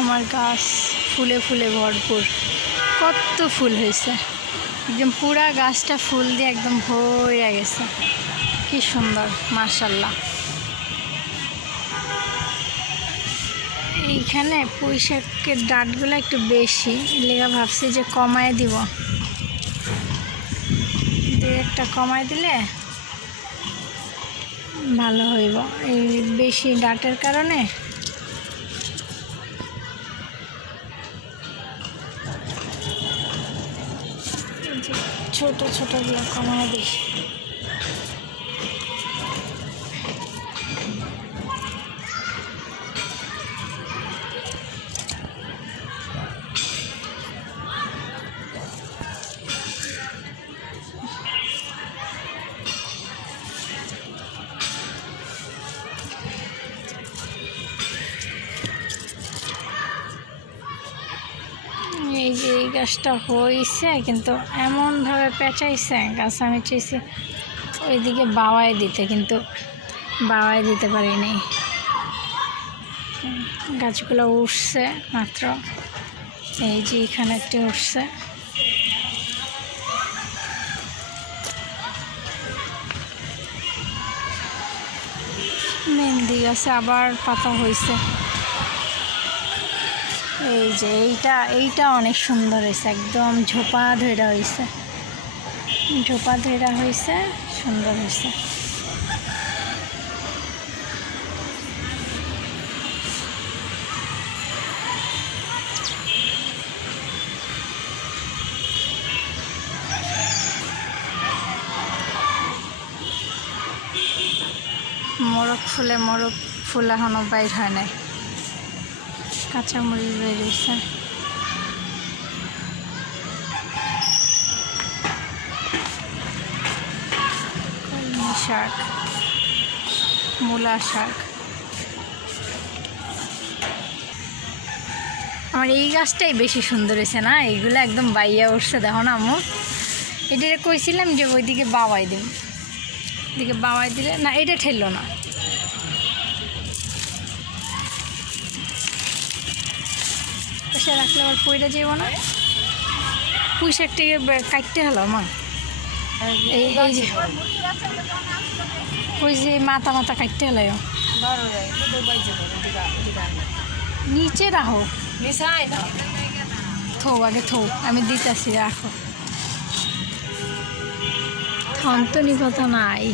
আমার গাছ ফুলে ফুলে ভরপুর, কত ফুল হয়েছে, একদম পুরা গাছটা ফুল দিয়ে একদম ভরে গেছে। কি সুন্দর, মাশাআল্লাহ। এইখানে পুঁই শাকের ডাঁটগুলো একটু বেশি, লেগা ভাবছি যে কমায় দিব, একটা কমায় দিলে ভালো হইব। এই বেশি ডাঁটের কারণে ছোট ছোটগুলো কমায় দিই। এই যে এই গাছটা হয়েছে, কিন্তু এমনভাবে পেঁচাইছে গাছ, আমি চাইছি ওইদিকে বাওয়ায় দিতে, কিন্তু বাওয়ায় দিতে পারিনি। গাছগুলো উঠছে মাত্র, এই যে এখানে একটি উঠছে। মেহেন্দি গাছে আবার পাতা হয়েছে। এই যে এইটা অনেক সুন্দর হয়েছে, একদম ঝোপা ধইরা হয়েছে, ঝোপা ধইরা হয়েছে, সুন্দর হয়েছে। মোরগ ফুল এখনো বাইর হয় নাই, কাঁচামরিচ বেরিয়েছে। কলমি শাক, মূলা শাক। আমার এই গাছটাই বেশি সুন্দর হয়েছে না, এইগুলো একদম বাইয়া উঠছে, দেখো না আম্মু। এটা কইছিলাম যে ওইদিকে বাওয়াই দিন, এদিকে বাওয়াই দিলে না, এটা ঠেললো না। সে রাখলে আবার পইরা যাইব না। পুঁই শাকটিকে কাটতে হলো মা, এই যে ওই যে মাথা কাটতে হলো, নিচে রাখো, থৌ আগে থৌ, আমি দিতেছি, রাখো। থন্তনি কথা নাই।